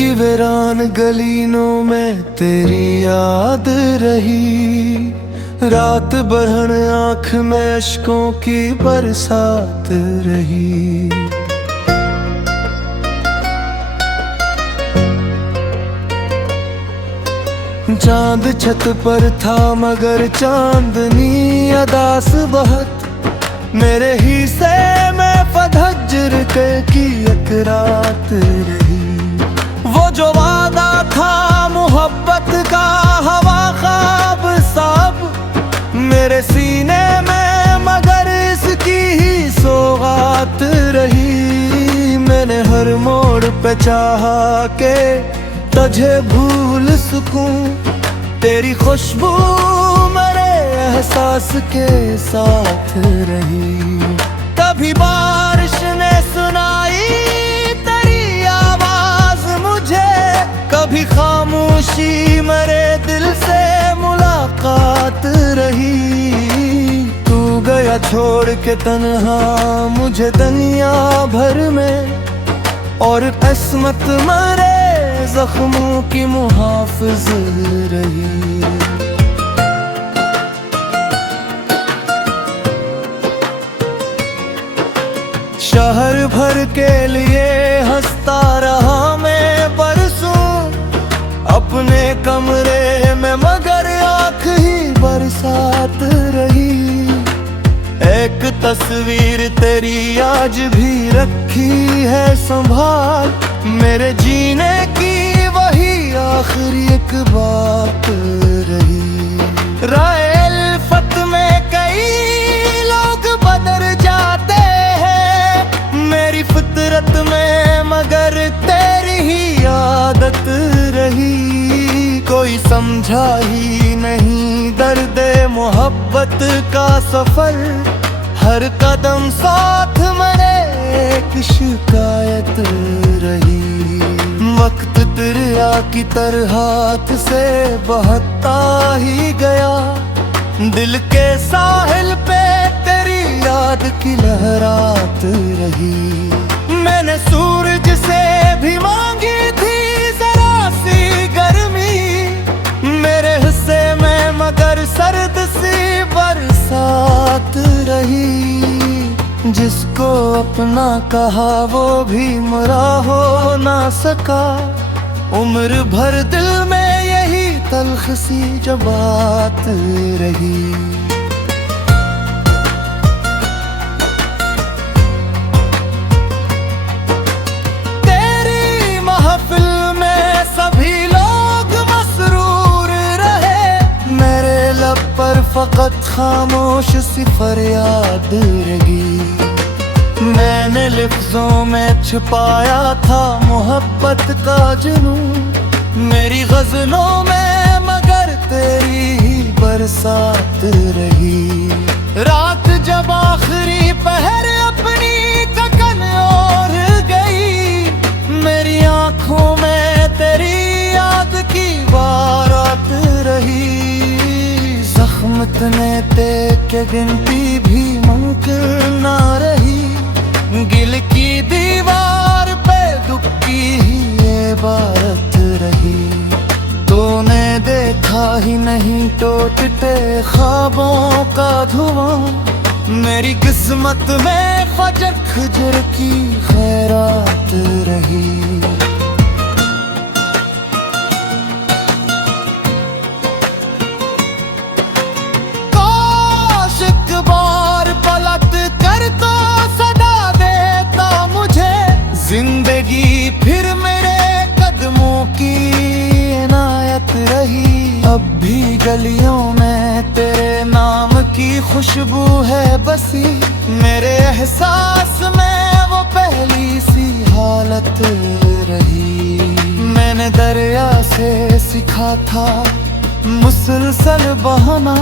की वीरान गलीनों में तेरी याद रही। रात बरहन आँख में अश्कों की बरसात रही। चांद छत पर था मगर चांदनी अदास बहुत। मेरे हिस्से में फजर की एक रात रही। वो जो वादा था मोहब्बत का हवा ख्वाब सब मेरे सीने में मगर इसकी ही सौगात रही। मैंने हर मोड़ पे चाहा के तुझे भूल सकूं, तेरी खुशबू मेरे एहसास के साथ रही। कभी बारिश ने सुनाई तेरी आवाज मुझे, कभी खामोशी मेरे दिल से मुलाकात रही। तू गया छोड़ के तन्हा मुझे दुनिया भर में, और किस्मत मेरे जख्मों की मुहाफिज रही। शहर भर के लिए हंसता रहा मैं बरसों अपने कमरे में, मगर आँख ही बरसात रही। एक तस्वीर तेरी आज भी रखी है संभाल, मेरे जीने की वही आखिरी एक बात रही। राय उल्फत में कई लोग बदल जाते हैं, मेरी फितरत में मगर तेरी ही आदत रही। कोई समझा ही नहीं दर्द मोहब्बत का सफर, हर कदम साथ मेरे एक शिकायत रही। वक्त दरिया की तरह हाथ से बहता ही गया, दिल के साहिल पे तेरी याद की लहरात रही। मैंने सूरज से भी मांगी थी जरा सी गर्मी, मेरे हिस्से में मगर सर्द सी बरसात रही। जिसको अपना कहा वो भी मरा हो ना सका, उम्र भर दिल में यही तल्ख सी जो बात रही। तेरी महफिल में सभी लोग मसरूर रहे, मेरे लब पर फकत खामोश सी फरियाद रही। मैंने लफ्जों में छुपाया था मोहब्बत का जुनून, मेरी गजलों में मगर तेरी ही बरसात रही। रात जब आखिरी पहर अपनी ककन ओढ़ गई, मेरी आंखों में तेरी याद की बारात रही। जख्म तने के गिनती भी मुमकिन ना रही, गिल की दीवार पे दुख की ही ये बात रही। तूने देखा ही नहीं टूटते ख्वाबों का धुआं, मेरी किस्मत में फजर खजर की खैरात रही। जिंदगी फिर मेरे कदमों की इनायत रही। अब भी गलियों में तेरे नाम की खुशबू है बसी, मेरे एहसास में वो पहली सी हालत रही। मैंने दरिया से सीखा था मुसलसल बहाना,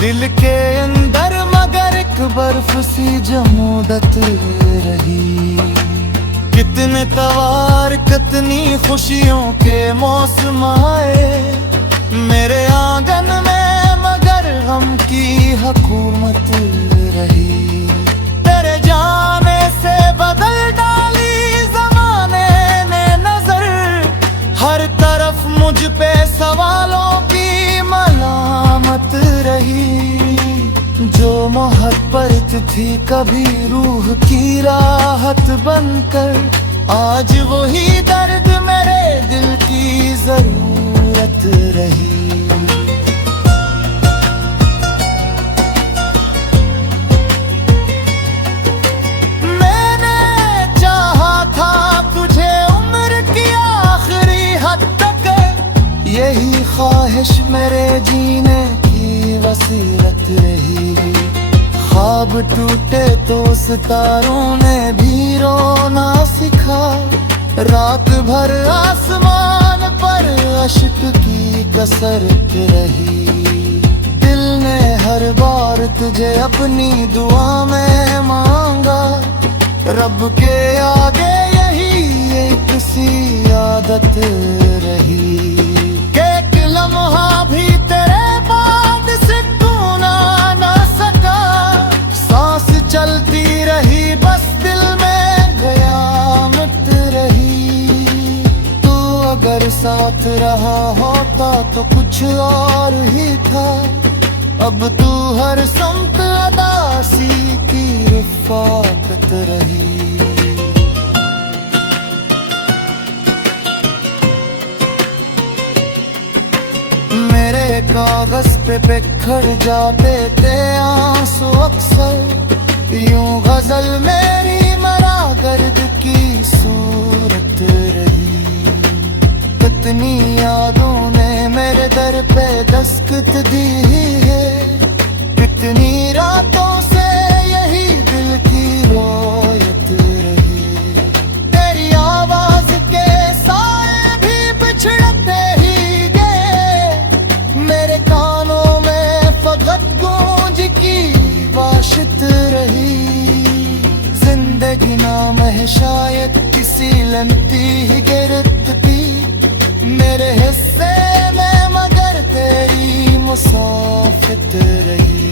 दिल के अंदर मगर एक बर्फ सी जमूदत रही। कितने तवार कितनी खुशियों के मौसम आए, मेरे आंगन में मगर गम की हुकूमत रही। तेरे जाने से बदल डाली जमाने ने नजर, तरफ मुझ पे सवालों की मलामत रही। जो मोहब्बत थी कभी रूह की राहत बनकर, आज वही दर्द मेरे दिल की जरूरत रही। यही ख्वाहिश मेरे जीने की वसीयत रही। ख्वाब टूटे तो सितारों ने भी रोना सिखा। रात भर आसमान पर अश्क की कसरत रही। दिल ने हर बार तुझे अपनी दुआ में मांगा। रब के आगे यही एक सी आदत रही। लम्हा भी तेरे बाद से तू ना सका। सांस चलती रही बस दिल में क़यामत रही। तू अगर साथ रहा होता तो कुछ और ही था। अब तू हर संत अदासी की रफ़ाकत रही। कागज पे बिखर जाते थे आंसू अक्सर। यूं गजल मेरी मरा दर्द की सूरत रही। कितनी यादों ने मेरे दर पे दस्तक दी है। कितनी रातों से यही दिल की रोयत रही। तेरी आवाज के साए भी बिछड़ते ही गए। मेरे कानों में फकत गूंज की वाशित रही। जिंदगी नाम है शायद किसी लम्ती ही गिरफ्त थी मेरे हिस्से में, मगर तेरी मुसाफित रही।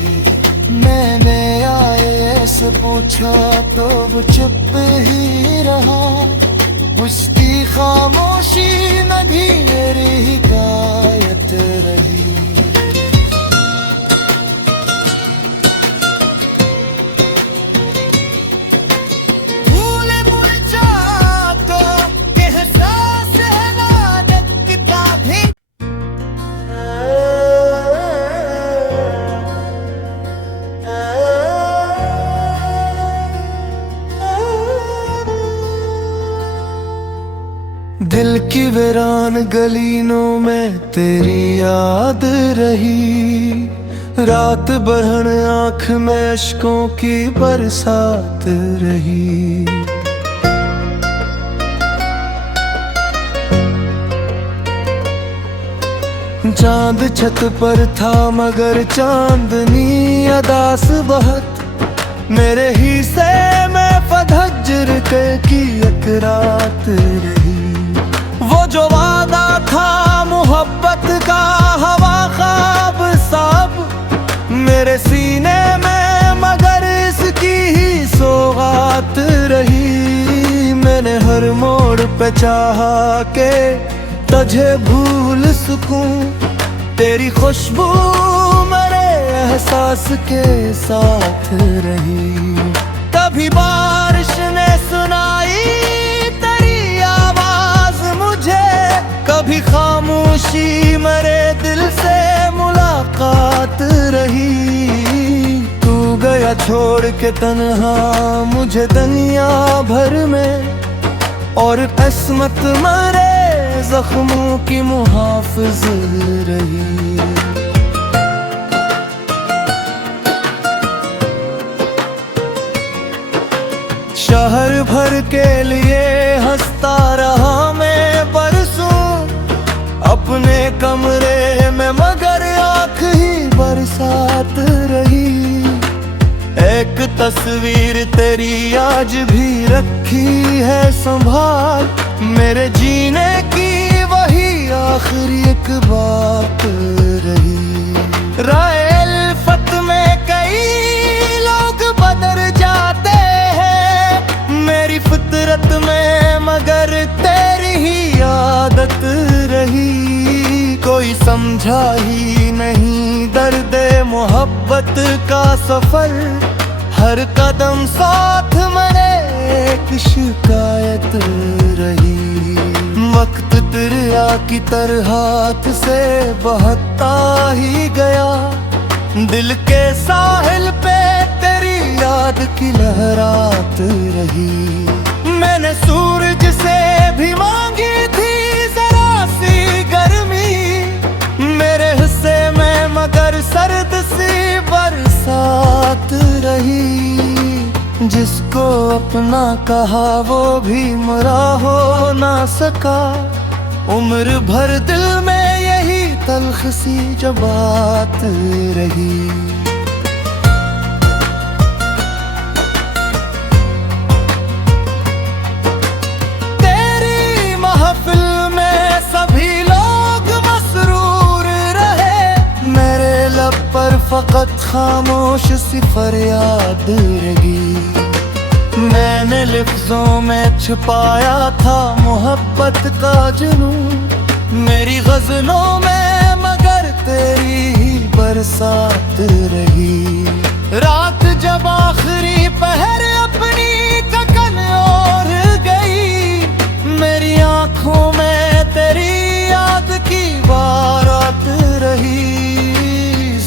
मैंने आए से पूछा तो वो चुप ही रहा। उसकी खामोशी नदी मेरी हिकायत रही। दिल की वीरान गलीनों में तेरी याद रही। रात बरहन आँख में अश्कों की बरसात रही। चांद छत पर था मगर चांदनी अदास बहुत। मेरे हिस्से में फजर की एक रात रही। वो जो वादा था मोहब्बत का हवा ख्वाब सब मेरे सीने में, मगर इसकी ही सौगात रही। मैंने हर मोड़ पे चाहा के तुझे भूल सकूं। तेरी खुशबू मेरे एहसास के साथ रही। कभी बारिश ने सुनाई तेरी आवाज मुझे, कभी खामोशी मेरे दिल से मुलाकात रही। तू गया छोड़ के तन्हा मुझे दुनिया भर में, और किस्मत मेरे जख्मों की मुहाफिज रही। शहर भर के लिए हंसता रहा मैं बरसों अपने कमरे में, मगर आँख ही बरसात रही। एक तस्वीर तेरी आज भी रखी है संभाल, मेरे जीने की वही आखिरी एक बात रही। राय उल्फत में कई लोग बदल जाते हैं, मेरी फितरत में मगर तेरी ही आदत रही। समझा ही नहीं दर्दे मोहब्बत का सफर। हर कदम साथ मेरे एक शिकायत रही। वक्त दरिया की तरह हाथ से बहता ही गया। दिल के साहिल पे तेरी याद की लहरात रही। मैंने सूरज से भी मांगी थी जरा सी गर्मी मेरे हिस्से में, मगर सर्द सी बरसात रही। जिसको अपना कहा वो भी मरा हो ना सका। उम्र भर दिल में यही तल्ख सी जो बात रही। तेरी महफिल में सभी लोग मसरूर रहे। मेरे लब पर फकत खामोश सी फरियाद रही। मैंने लफ्जों में छुपाया था मोहब्बत का जुनून मेरी गजलों में, मगर तेरी ही बरसात रही। रात जब आखिरी पहर अपनी ककन ओढ़ गई, मेरी आंखों में तेरी याद की बारात रही।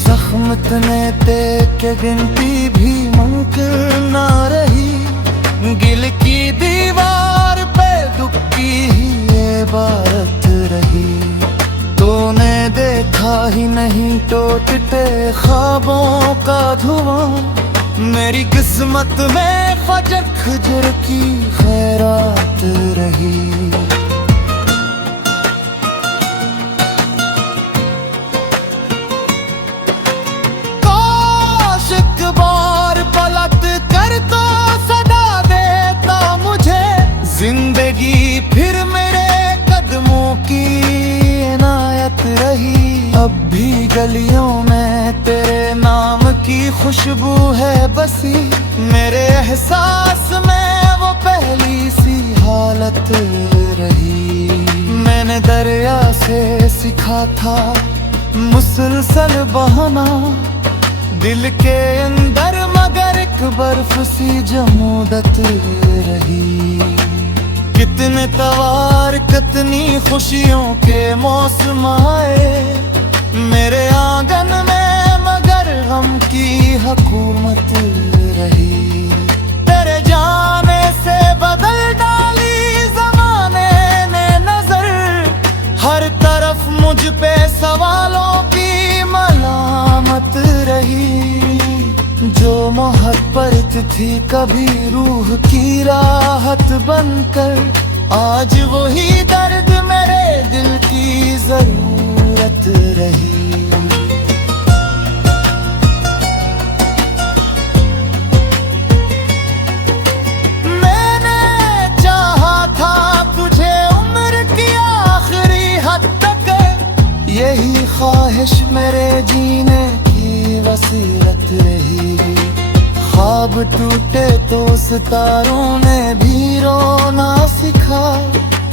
जख्म इतने थे कि गिनती भी मुमकिन ना रही। गिल की दीवार पे दुख की ही इबारत रही। तूने देखा ही नहीं टूटते ख्वाबों का धुआं। मेरी किस्मत में फजर खजर की खैरात रही। जिंदगी फिर मेरे कदमों की इनायत रही। अब भी गलियों में तेरे नाम की खुशबू है बसी। मेरे एहसास में वो पहली सी हालत रही। मैंने दरिया से सीखा था मुसलसल बहाना दिल के अंदर, मगर एक बर्फ सी जमूदत रही। कितने तवार कितनी खुशियों के मौसम आए मेरे आंगन में, मगर गम की हुकूमत रही। तेरे जाने से बदल डाली जमाने ने नजर। हर तरफ मुझ पे सवालों की मलामत रही। जो मोहब्बत थी कभी रूह की राहत बनकर, आज वही दर्द मेरे दिल की जरूरत रही। मैंने चाहा था तुझे उम्र की आखिरी हद तक, यही ख्वाहिश मेरे जीने की वसीयत रही। ख्वाब टूटे तो सितारों ने भी रोना सिखा।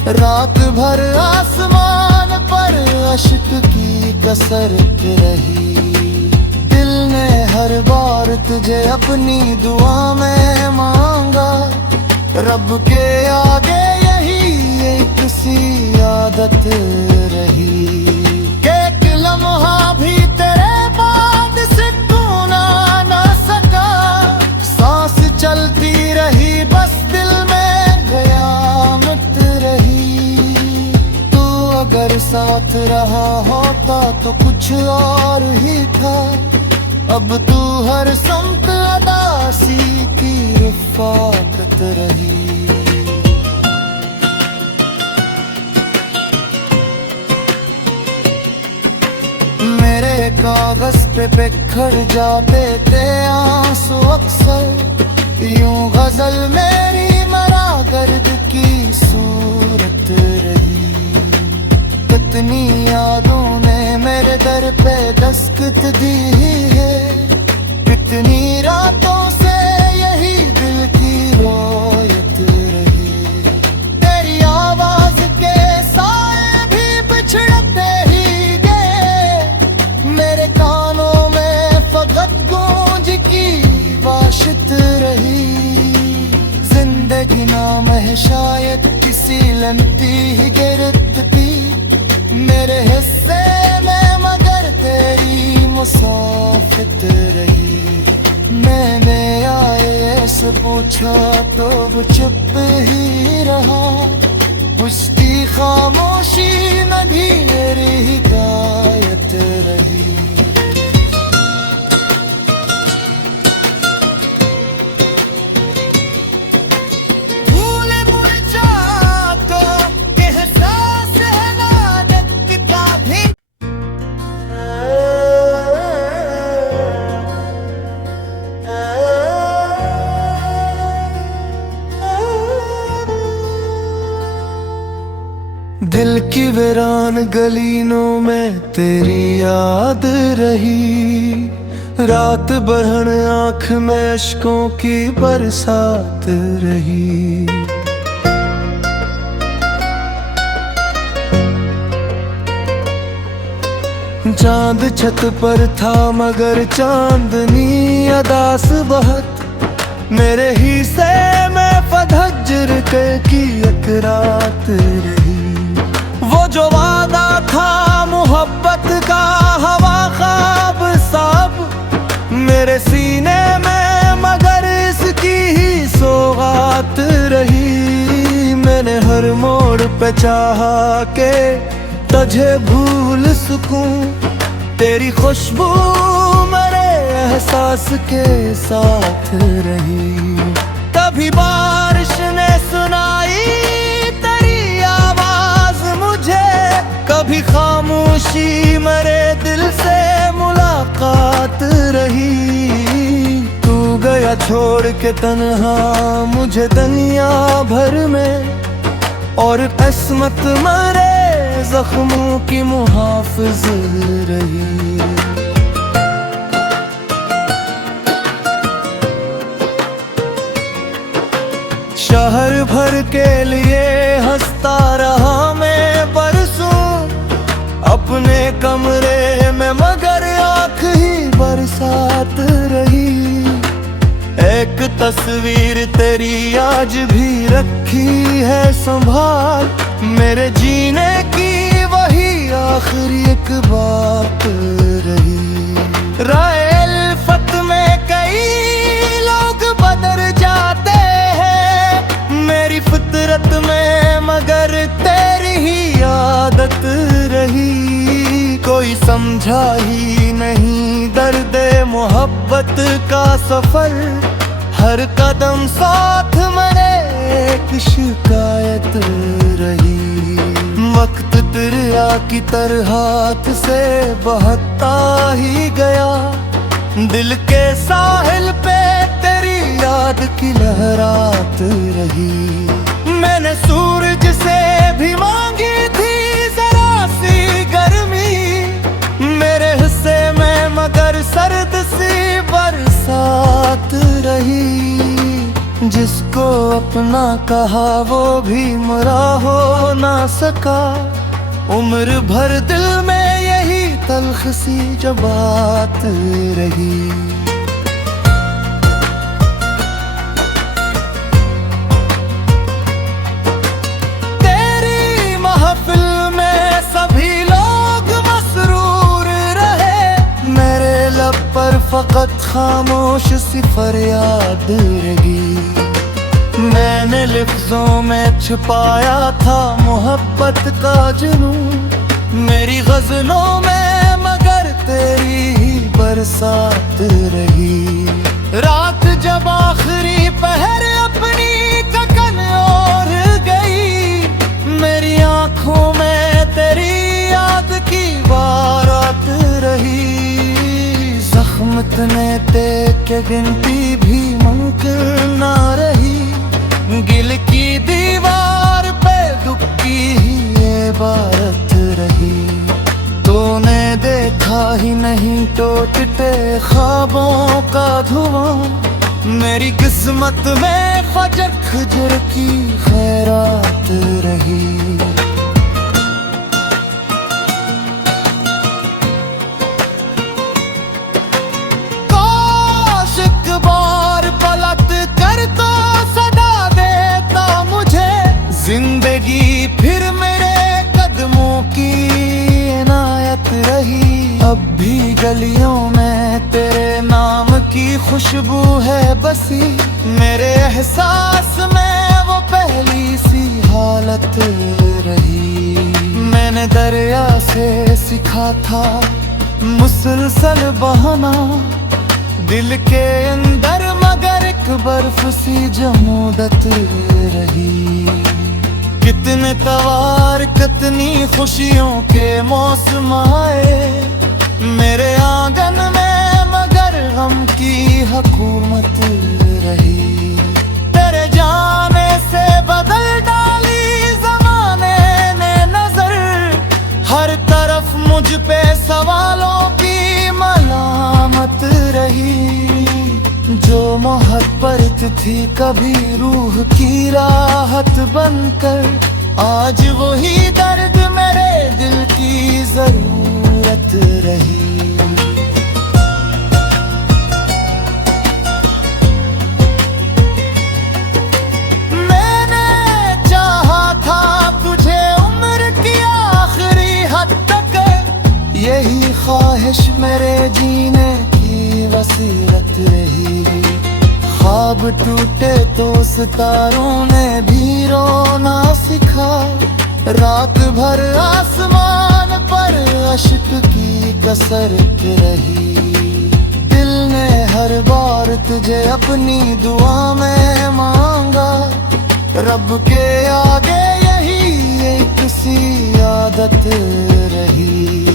रात भर आसमान पर अश्क की कसरत रही। दिल ने हर बार तुझे अपनी दुआ में मांगा। रब के आगे यही एक सी आदत रही। एक लम्हा भी तेरे बाद सुकूना ना सका। सांस चलती रही बस दिल में क़यामत रही। तू अगर साथ रहा होता तो कुछ और ही था। अब तू हर संत अदासी की रफ़ाकत रही। मेरे कागज पे बिखर जाते थे आंसू अक्सर। यूं गजल मेरी मरा दर्द की सूरत रही। कितनी यादों ने मेरे दर पे दस्तक दी है। कितनी रातों से यही दिल की रोयत रही। तेरी आवाज के साए भी बिछड़ते ही गए। नाम है शायद किसी लम्ती ही गिरफ्त थी मेरे हिस्से में, मगर तेरी मुसाफित रही। मैंने आए से पूछा तो वो चुप ही रहा, उसकी खामोशी नदी मेरी हिदायत रही। दिल की वीरान गलीनों में तेरी याद रही, रात बरहन आँख में अश्कों की बरसात रही। चांद छत पर था मगर चांदनी अदास बहुत, मेरे हिस्से में फजर की एक रात रही। वो जो वादा था मोहब्बत का हवा ख्वाब सब मेरे सीने में, मगर इसकी ही सौगात रही। मैंने हर मोड़ पे चाहा के तुझे भूल सकूं, तेरी खुशबू मेरे एहसास के साथ रही। कभी बारिश ने सुनाई तेरी आवाज मुझे, कभी खामोशी मेरे दिल से मुलाकात रही। तू गया छोड़ के तन्हा मुझे दुनिया भर में, और किस्मत मेरे जख्मों की मुहाफिज रही। शहर भर के लिए हंसता रहा मैं बरसों अपने कमरे में, मगर आँख ही बरसात रही। एक तस्वीर तेरी आज भी रखी है संभाल, मेरे जीने की वही आखिरी एक बात रही। राय अल्फत में कई लोग बदल जाते हैं, मेरी फितरत में मगर तेरी ही आदत रही। कोई समझा ही नहीं दर्द मोहब्बत का सफर, हर कदम साथ मेरे एक शिकायत रही। वक्त दरिया की तरह हाथ से बहता ही गया, दिल के साहिल पे तेरी याद की लहरात रही। मैंने सूरज से भी मांगी थी जरा सी गर्मी मेरे हिस्से में, मगर सर्द सी बरसात रही। जिसको अपना कहा वो भी मरा हो ना सका, उम्र भर दिल में यही तल्ख सी जो बात रही। तेरी महफिल में सभी लोग मसरूर रहे, मेरे लब पर फकत खामोश सी फरियाद रही। मैंने लफ्जों में छुपाया था मोहब्बत का जुनून, मेरी गजलों में मगर तेरी ही बरसात रही। रात जब आखिरी पहर अपनी ककन ओढ़ गई, मेरी आंखों में तेरी याद की बारात रही। जख्म तने देख के गिनती भी मुमकिन ना रही, गिल की दीवार पे दुख की ही ये बात रही। तूने देखा ही नहीं टूटते ख्वाबों का धुआं, मेरी किस्मत में फजर खजर की खैरात रही। काश एक बार पलट कर तो सदा देता अब भी गलियों में तेरे नाम की खुशबू है बसी। मेरे एहसास में वो पहली सी हालत रही। मैंने दरिया से सीखा था मुसलसल बहाना दिल के अंदर, मगर एक बर्फ सी जमूदत रही। कितने तवार कितनी खुशियों के मौसम आए मेरे आंगन में, मगर गम की हुकूमत रही। तेरे जाने से बदल डाली जमाने ने नजर, हर तरफ मुझ पे सवालों की मलामत रही। जो मोहब्बत थी कभी रूह की राहत बनकर, आज वही दर्द मेरे दिल की जरूरत रही। मैंने चाहा था तुझे उम्र की आखिरी हद तक, यही ख्वाहिश मेरे जीने की वसीयत रही। ख्वाब टूटे तो सितारों ने भी रोना सिखा, रात भर आसमान पर अश्क की कसरत रही। दिल ने हर बार तुझे अपनी दुआ में मांगा, रब के आगे यही एक सी आदत रही।